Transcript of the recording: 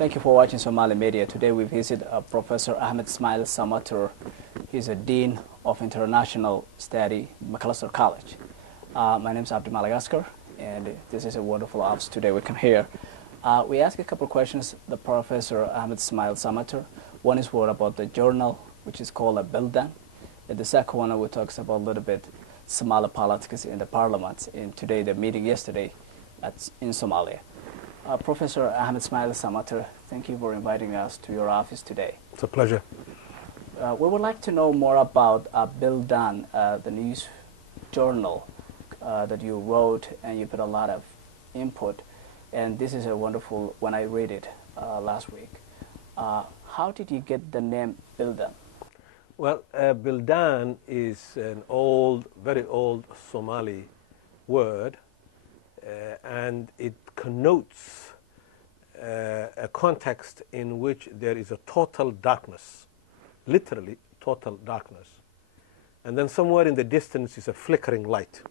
Thank you for watching Somali Media. Today we visit Professor Ahmed Ismail Samater. He's a Dean of International Study, McAllister College. My name is Abdi Malagaskar, and this is a wonderful office today we can hear. We ask a couple of questions the Professor Ahmed Ismail Samater. One is about the journal, which is called a Bildan. And the second one we talk about a little bit Somali politics in the parliament. In today, the meeting yesterday in Somalia. Professor Ahmed Ismail Samater, thank you for inviting us to your office today. It's a pleasure. We would like to know more about Bildan, the news journal that you wrote, and you put a lot of input. And this is a wonderful, when I read it last week. How did you get the name Bildan? Well, Bildan is an old, very old Somali word, and it connotes a context in which there is a total darkness, literally total darkness. And then somewhere in the distance is a flickering light.